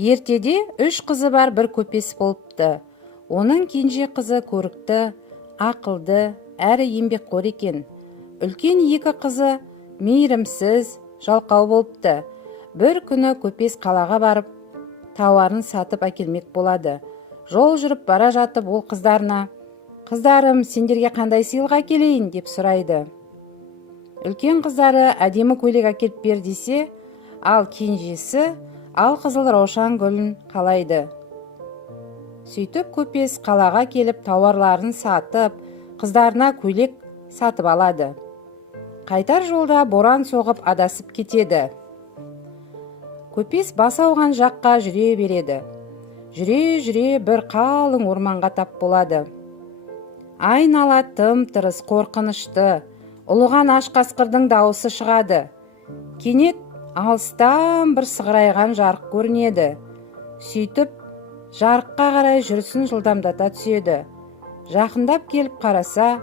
Ертеде 3 қызы бар бір көпес болыпты. Оның кенже қызы көрікті, ақылды, әрі еңбекқор екен. Үлкен 2 қызы мейірімсіз, жалқау болыпты. Бір күні көпес қалаға барып, тауарын сатып әкелмек болады. Жол жүріп бара жатып, ол қыздарына: «Қыздарым, сендерге қандай сыйлық әкелейін?» деп сұрайды. Үлкен қыздары әдемі көйлек әкеліп бер десе, ал кенжесі қызыл раушан гүлін қалайды. Сөйтіп көпес қалаға келіп тауарларын сатып, қыздарына көйлек сатып алады. Қайтар жолда боран соғып адасып кетеді. Көпес бас ауған жаққа жүре береді. Жүре бір қалың орманға тап болады. Айнала тым-тырыс, қорқынышты, ұлыған аш қасқырдың дауысы шығады. Кенет алыстан бір сығырайған жарық көрінеді. Сөйтіп жарыққа қарай жүрісін жылдамдата түседі. Жақындап келіп қараса,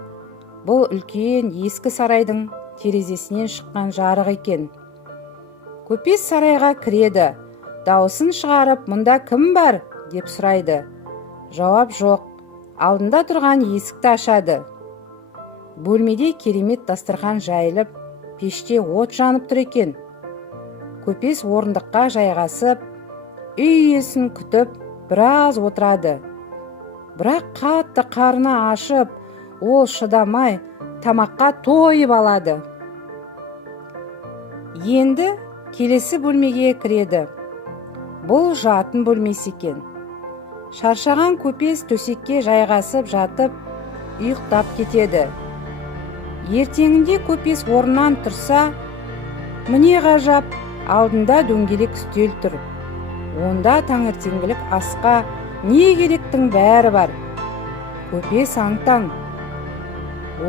бұл үлкен ескі сарайдың терезесінен шыққан жарық екен. Көпес сарайға кіреді. Дауысын шығарып: «Мұнда кім бар?» деп сұрайды. Жауап жоқ. Алдында тұрған есікті ашады. Бөлмеде керемет дастархан жайылып, пеште от жанып тұр екен. Көпес орындыққа жайғасып, үй иесін күтіп, біраз отырады. Бірақ қатты қарны ашып, ол шыдамай тамаққа тойып алады. Енді келесі бөлмеге кіреді. Бұл жатын бөлмесі екен. Шаршаған көпес төсекке жайғасып жатып, ұйықтап кетеді. Ертеңінде көпес орнынан тұрса, міне ғажап, алдында дөңгелек үстел тұр. Онда таңертеңгілік асқа не керектің бәрі бар. Көпес аң-таң.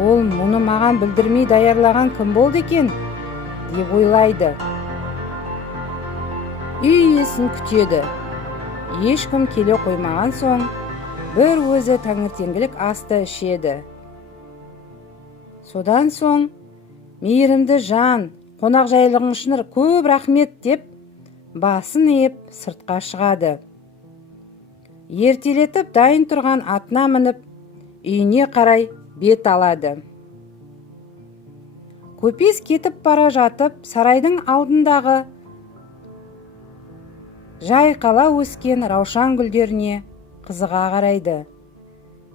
Ол мұны маған білдірмей даярлаған кім болды екен деп ойлайды. Үй иесін күтеді. Ешкім келе қоймаған соң, бір өзі таңертеңгілік асты ішеді. Содан соң: «Мейірімді жан, қонақжайлығың үшін көп рахмет» деп басын иіп сыртқа шығады. Ертелетіп дайын тұрған атына мініп, үйіне қарай бет алады. Көпес кетіп бара жатып, сарайдың алдындағы жайқала өскен раушан гүлдеріне қызыға қарайды.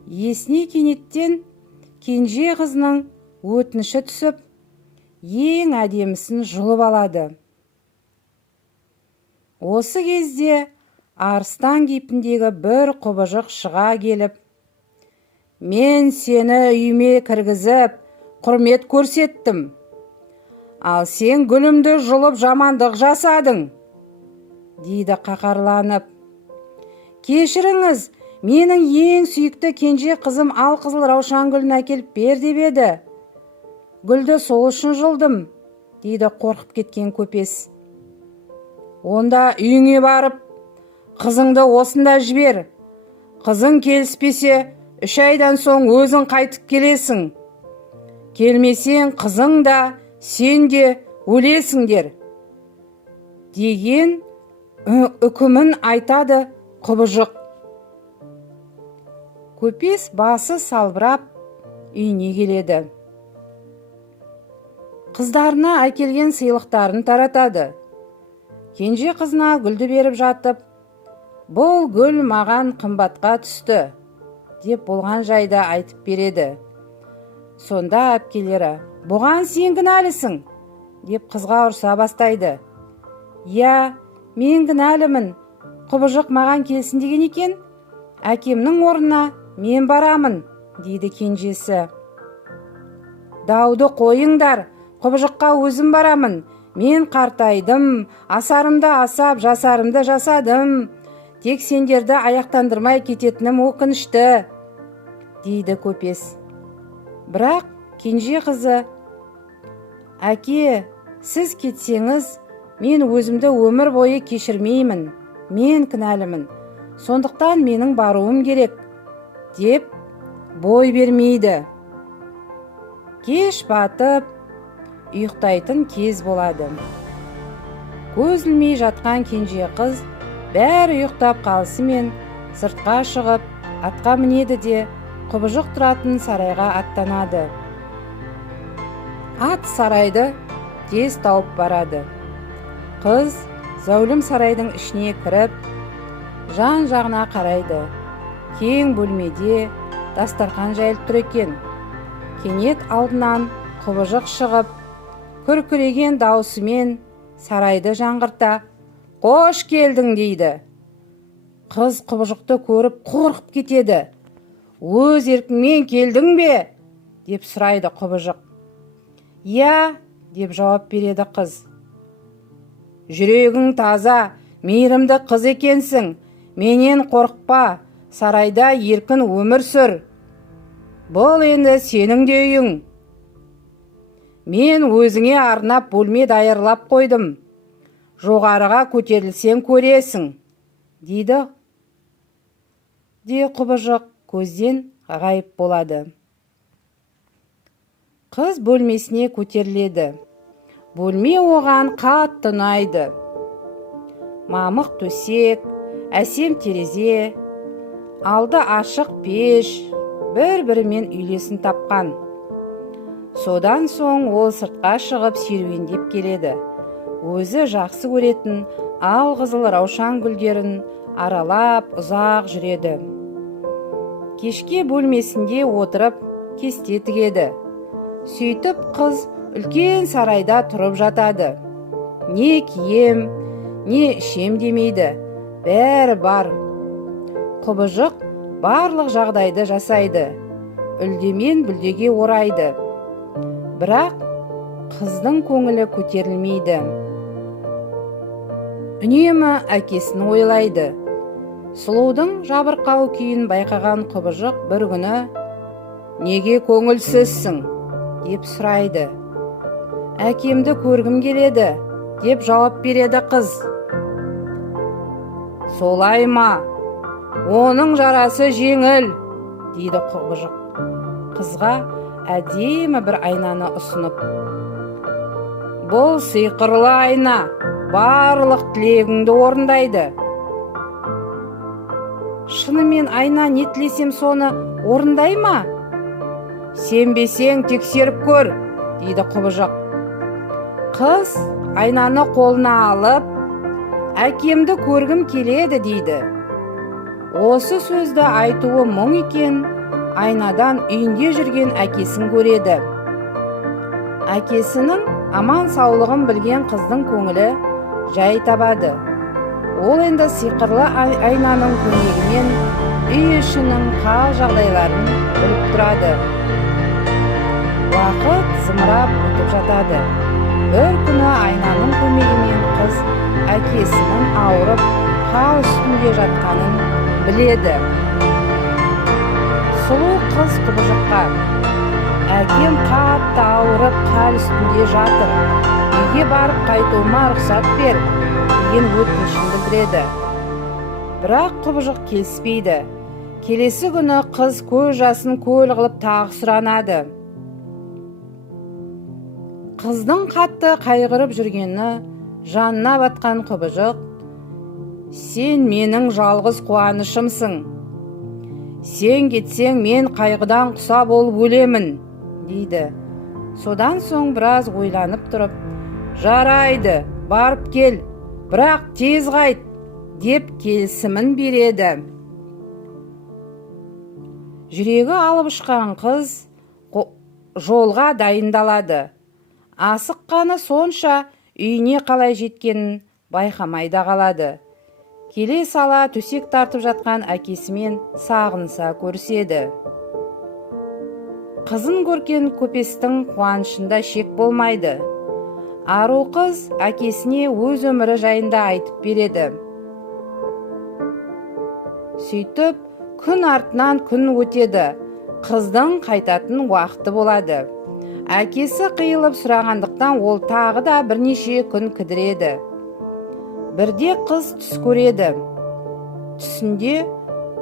Есіне кенеттен кенже қызының өтініші түсіп, ең әдемісін жұлып алады. Осы кезде арыстан кейпіндегі бір құбыжық шыға келіп: «Мен сені үйіме кіргізіп, құрмет көрсеттім. Ал сен гүлімді жұлып жамандық жасадың» дейді қақарланып. «Кешіріңіз, менің ең сүйікті кенже қызым алқызыл раушан гүлін әкеліп бер деп еді. Гүлді сол үшін жұлдым» дейді қорқып кеткен көпес. «Онда үйіңе барып, қызыңды осында жібер. Қызың келіспесе, 3 айдан соң өзің қайтып келесің. Келмесең, қызың да, сен де өлесіңдер» деген үкімін айтады құбыжық. Көпес басы салбырап үйіне келеді. Қыздарына әкелген сыйлықтарын таратады. Кенже қызына гүлді беріп жатып: «Бұл гүл маған қымбатқа түсті» деп болған жайды айтып береді. Сонда әпкелері: «Бұған сен кінәлісің» деп қызға ұрса бастайды. «Я, мен кінәлімін. Құбыжық маған келсін деген екен. Әкемнің орнына мен барамын» дейді кенжесі. «Дауды қойыңдар, құбыжыққа өзім барамын. Мен қартайдым, асарымды асап, жасарымды жасадым. Тек сендерді аяқтандырмай кететінім өкінішті» дейді көпес. Бірақ кенже қызы: «Әке, сіз кетсеңіз, мен өзімді өмір бойы кешірмеймін. Мен кінәлімін. Сондықтан менің баруым керек» деп бой бермейді. Кеш батып, ұйықтайтын кез болады. Көз ілмей жатқан кенже қыз бәрі ұйықтап қалысымен сыртқа шығып атқа мінеді де құбыжық тұратын сарайға аттанады. Ат сарайды тез тауып барады. Қыз зәулім сарайдың ішіне кіріп, жан жағына қарайды. Кең бөлмеде дастархан жайылып тұр екен. Кенет алдынан құбыжық шығып, күркіреген даусымен сарайды жаңғырта, «Қош келдің» дейді. Қыз құбыжықты көріп қорқып кетеді. «Өз еркіңмен келдің бе?» деп сұрайды құбыжық. «Я» деп жауап береді қыз. «Жүрегің таза, мейірімді қыз екенсің. Менен қорықпа, сарайда еркін өмір сүр. Бұл енді сенің де үйің. Мен өзіңе арнап бөлме даярлап қойдым. Жоғарыға көтерілсең көресің» дейді. Де құбыжық көзден ғайып болады. Қыз бөлмесіне көтеріледі. Бөлме оған қатты ұнайды. Мамық төсек, әсем терезе, алды ашық пеш, бір-бірімен үйлесін тапқан. Содан соң ол сыртқа шығып серуендеп келеді. Өзі жақсы көретін алқызыл раушан гүлдерін аралап ұзақ жүреді. Кешке бөлмесінде отырып кесте тігеді. Сөйтіп қыз үлкен сарайда тұрып жатады. Не кием, не ішем демейді, бәрі бар. Құбыжық барлық жағдайды жасайды, үлдемен бүлдеге орайды. Бірақ қыздың көңілі көтерілмейді. Үнемі әкесін ойлайды. Сұлудың жабырқау күйін байқаған құбыжық бір күні «Неге көңілсізсің?» деп сұрайды. «Әкемді көргім келеді» деп жауап береді қыз. «Солай ма? Оның жарасы жеңіл» дейді құбыжық, қызға әдемі бір айнаны ұсынып. «Бұл сиқырлы айна барлық тілегіңді орындайды». «Шынымен айна не тілесем соны орындай ма?» «Сенбесең тексеріп көр» дейді құбыжық. Қыз айнаны қолына алып, «Әкемді көргім келеді» дейді. Осы сөзді айтуы мұң екен, айнадан үйінде жүрген әкесін көреді. Әкесінің аман саулығын білген қыздың көңілі жай табады. Ол енді сиқырлы айнаның көмегімен үй ішінің қал жағдайларын біліп тұрады. Уақыт зымырап өтіп жатады. Бір күні айнаның көмегімен қыз әкесінің ауырып қал үстінде жатқанын біледі. Сұлу қыз құбыжыққа «Әкем қатты ауырып қал үстінде жатыр. Үйге барып қайтуыма рұқсат бер» деген өтінішін білдіреді. Бірақ құбыжық келіспейді. Келесі күні қыз көз жасын көл қылып тағы сұранады. Қыздың қатты қайғырып жүргені жанына батқан құбыжық «Сен менің жалғыз қуанышымсың. Сен кетсең мен қайғыдан құса болып өлемін» дейді. Содан соң біраз ойланып тұрып «Жарайды, барып кел, бірақ тез қайт» деп келісімін береді. Жүрегі алып ұшқан қыз жолға дайындалады. Асыққаны сонша үйіне қалай жеткенін байқамай да қалады. Келе сала төсек тартып жатқан әкесімен сағынса көріседі. Қызын көрген көпестің қуанышында шек болмайды. Ару қыз әкесіне өз өмірі жайында айтып береді. Сөйтіп, күн артынан күн өтеді. Қыздың қайтатын уақыты болады. Әкесі қиылып сұрағандықтан ол тағы да бірнеше күн кідіреді. Бірде қыз түс көреді. Түсінде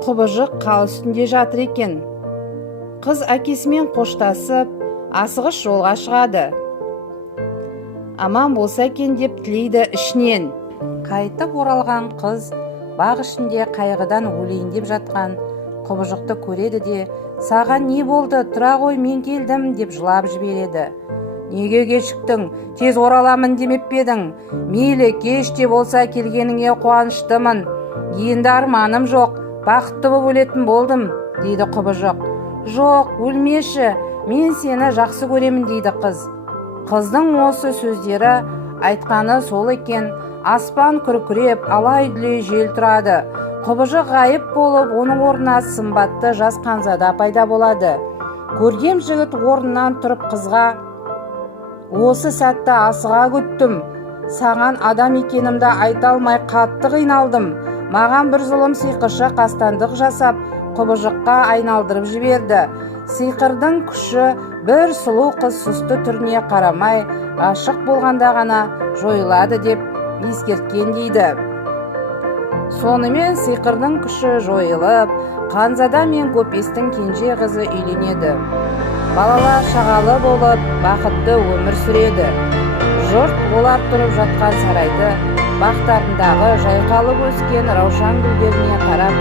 құбыжық қал үстінде жатыр екен. Қыз әкесімен қоштасып, асығыс жолға шығады. Аман болса екен деп тілейді ішінен. Қайтып оралған қыз бақ ішінде қайғыдан өлейін деп жатқан құбыжықты көреді де «Саған не болды? Тұра ғой, мен келдім» деп жылап жібереді. «Неге кешіктің? Тез ораламын демеп пе едің? Мейлі, кеш те болса келгеніңе қуаныштымын. Енді арманым жоқ, бақытты болып өлетін болдым» дейді құбыжық. «Жоқ, өлмеші, мен сені жақсы көремін» дейді қыз. Қыздың осы сөздері айтқаны сол екен. Аспан күркіреп, алай-дүлей жел тұрады. Құбыжық ғайып болып, оның орнына сымбатты жас Ханзада пайда болады. Көргем жігіт орнынан тұрып қызға: «Осы сәтті асыға күттім. Саған адам екенімді айта алмай қатты қиналдым. Маған бір зұлым сиқыршы қастандық жасап, құбыжыққа айналдырып жіберді. Сиқырдың күші бір сұлу қыз сұсты түріне қарамай, ғашық болғанда ғана жойылады» деп ескерткен дейді. Сонымен сиқырдың күші жойылып, Ханзада мен көпестің кенже қызы үйленеді. Балалар шағалы болып, бақытты өмір сүреді. Жұрт олар тұрып жатқан сарайды бақтарындағы жайқалып өскен раушан гүлдеріне қарап